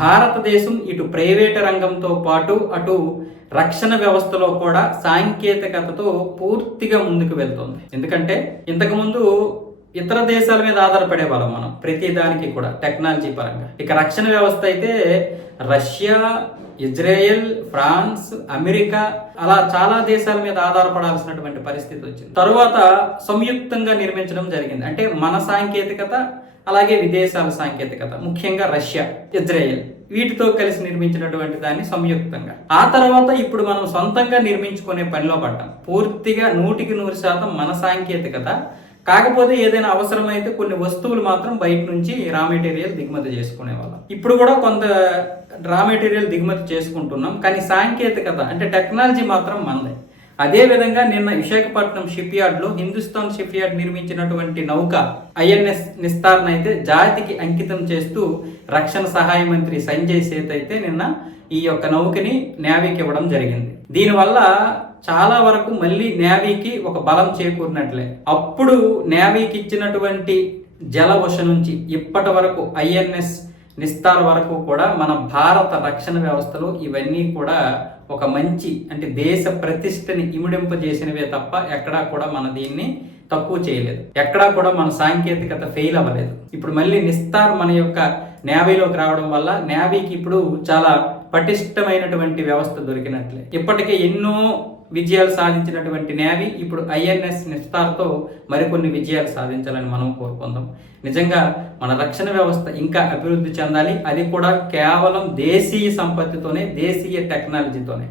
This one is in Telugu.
భారతదేశం ఇటు ప్రైవేటు రంగంతో పాటు అటు రక్షణ వ్యవస్థలో కూడా సాంకేతికతతో పూర్తిగా ముందుకు వెళ్తుంది. ఎందుకంటే ఇంతకుముందు ఇతర దేశాల మీద ఆధారపడే వాళ్ళం మనం ప్రతి దానికి కూడా టెక్నాలజీ పరంగా. ఇక రక్షణ వ్యవస్థ అయితే రష్యా ఇజ్రాయెల్ ఫ్రాన్స్ అమెరికా అలా చాలా దేశాల మీద ఆధారపడాల్సినటువంటి పరిస్థితి వచ్చింది. తరువాత సంయుక్తంగా నిర్మించడం జరిగింది. అంటే మన సాంకేతికత అలాగే విదేశాల సాంకేతికత ముఖ్యంగా రష్యా ఇజ్రాయెల్. వీటితో కలిసి నిర్మించినటువంటి దాన్ని సంయుక్తంగా. ఆ తర్వాత ఇప్పుడు మనం సొంతంగా నిర్మించుకునే పనిలో పడ్డాం. పూర్తిగా నూటికి నూరు శాతం మన సాంకేతికత. కాకపోతే ఏదైనా అవసరమైతే కొన్ని వస్తువులు మాత్రం బయట నుంచి రా మెటీరియల్ దిగుమతి చేసుకునే వాళ్ళం ఇప్పుడు కూడా కొంత రా మెటీరియల్ దిగుమతి చేసుకుంటున్నాం. కానీ సాంకేతికత అంటే టెక్నాలజీ మాత్రం మనదే అదే విధంగా నిన్న విశాఖపట్నం షిప్ యార్డ్లో హిందుస్థాన్ షిప్ యార్డ్ నిర్మించినటువంటి నౌక ఐఎన్ఎస్ నిస్తారణ అయితే జాతికి అంకితం చేస్తూ రక్షణ సహాయ మంత్రి సంజయ్ సేత్ అయితే నిన్న ఈ యొక్క నౌకని నేవీకి ఇవ్వడం జరిగింది. దీనివల్ల చాలా వరకు మళ్ళీ నేవీకి ఒక బలం చేకూరినట్లే. అప్పుడు నేవీకి ఇచ్చినటువంటి జలవశ నుంచి ఇప్పటి వరకు ఐఎన్ఎస్ నిస్తార్ వరకు కూడా మన భారత రక్షణ వ్యవస్థలో ఇవన్నీ కూడా ఒక మంచి అంటే దేశ ప్రతిష్టని ఇముడింపజేసినవే తప్ప ఎక్కడా కూడా మన దీన్ని తక్కువ చేయలేదు. ఎక్కడా కూడా మన సాంకేతికత ఫెయిల్ అవ్వలేదు. ఇప్పుడు మళ్ళీ నిస్తార్ మన యొక్క నేవీలోకి రావడం వల్ల నేవీకి ఇప్పుడు చాలా పటిష్టమైనటువంటి వ్యవస్థ దొరికినట్లే. ఇప్పటికే ఎన్నో విజయాలు సాధించినటువంటి నేవీ ఇప్పుడు ఐఎన్ఎస్ నిస్తార్తో మరికొన్ని విజయాలు సాధించాలని మనం కోరుకుందాం. నిజంగా మన రక్షణ వ్యవస్థ ఇంకా అభివృద్ధి చెందాలి. అది కూడా కేవలం దేశీయ సంపత్తితోనే దేశీయ టెక్నాలజీతోనే.